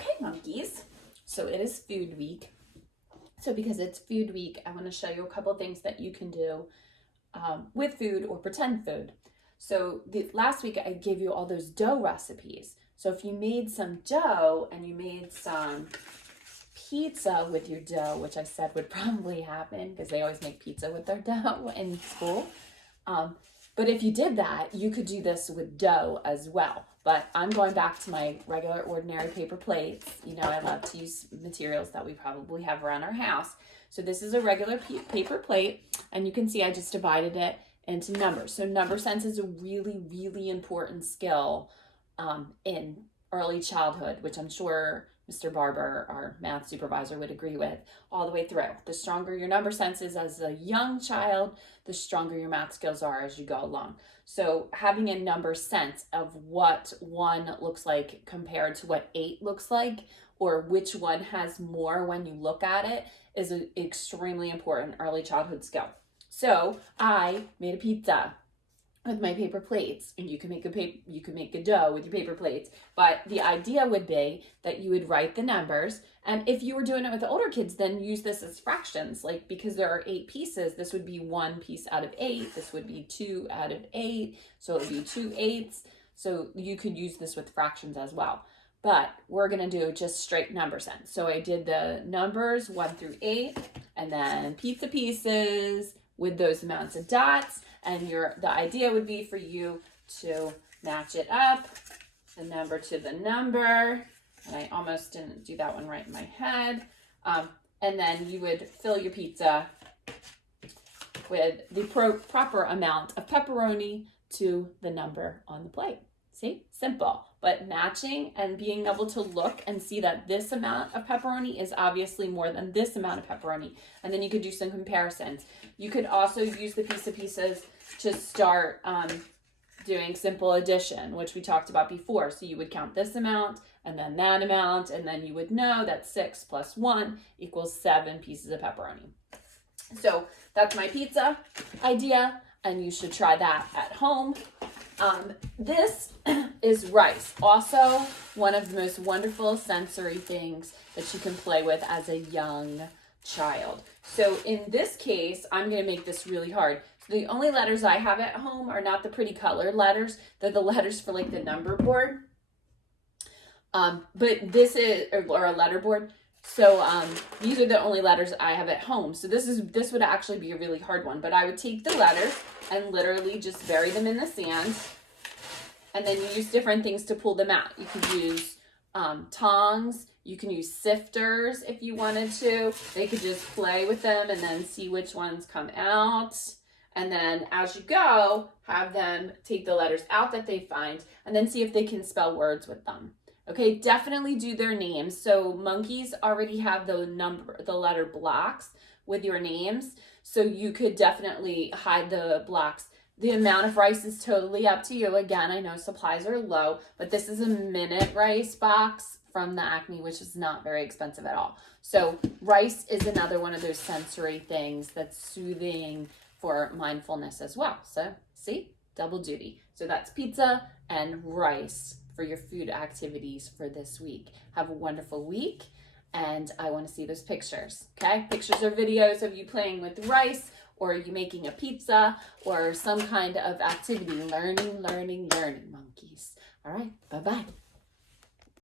Okay, monkeys, so it is food week. So because it's food week, I want to show you a couple things that you can do with food or pretend food. So last week I gave you all those dough recipes. So if you made some dough and you made some pizza with your dough, which I said would probably happen because they always make pizza with their dough in school. But if you did that, you could do this with dough as well. But I'm going back to my regular ordinary paper plates. You know, I love to use materials that we probably have around our house. So this is a regular paper plate, and you can see I just divided it into numbers. So number sense is a really, really important skill in early childhood, which I'm sure Mr. Barber, our math supervisor, would agree with all the way through. The stronger your number sense is as a young child, the stronger your math skills are as you go along. So having a number sense of what 1 looks like compared to what 8 looks like, or which one has more when you look at it, is an extremely important early childhood skill. So I made a pizza with my paper plates, and you can make a dough with your paper plates, but the idea would be that you would write the numbers, and if you were doing it with the older kids, then use this as fractions, like because there are 8 pieces, this would be 1 piece out of 8, this would be 2 out of 8, so it would be 2 eighths. So you could use this with fractions as well, but we're gonna do just straight number sense. So I did the numbers 1 through 8, and then pizza pieces with those amounts of dots. And the idea would be for you to match it up, the number to the number. And I almost didn't do that one right in my head. And then you would fill your pizza with the proper amount of pepperoni to the number on the plate. See? Simple. But matching and being able to look and see that this amount of pepperoni is obviously more than this amount of pepperoni. And then you could do some comparisons. You could also use the pizza pieces to start doing simple addition, which we talked about before. So you would count this amount and then that amount, and then you would know that 6 plus 1 equals 7 pieces of pepperoni. So that's my pizza idea, and you should try that at home. This is rice. Also, one of the most wonderful sensory things that you can play with as a young child. So in this case, I'm going to make this really hard. So the only letters I have at home are not the pretty colored letters. They're the letters for like the number board. But this is, or a letter board. So these are the only letters I have at home. So this would actually be a really hard one, but I would take the letters and literally just bury them in the sand. And then you use different things to pull them out. You could use tongs. You can use sifters if you wanted to. They could just play with them and then see which ones come out. And then as you go, have them take the letters out that they find and then see if they can spell words with them. Okay, definitely do their names. So monkeys already have the letter blocks with your names. So you could definitely hide the blocks. The amount of rice is totally up to you. Again, I know supplies are low, but this is a minute rice box from the Acme, which is not very expensive at all. So rice is another one of those sensory things that's soothing for mindfulness as well. So see, double duty. So that's pizza and rice for your food activities for this week. Have a wonderful week, and I want to see those pictures, okay? Pictures or videos of you playing with rice, or you making a pizza, or some kind of activity. Learning, monkeys. All right, bye-bye.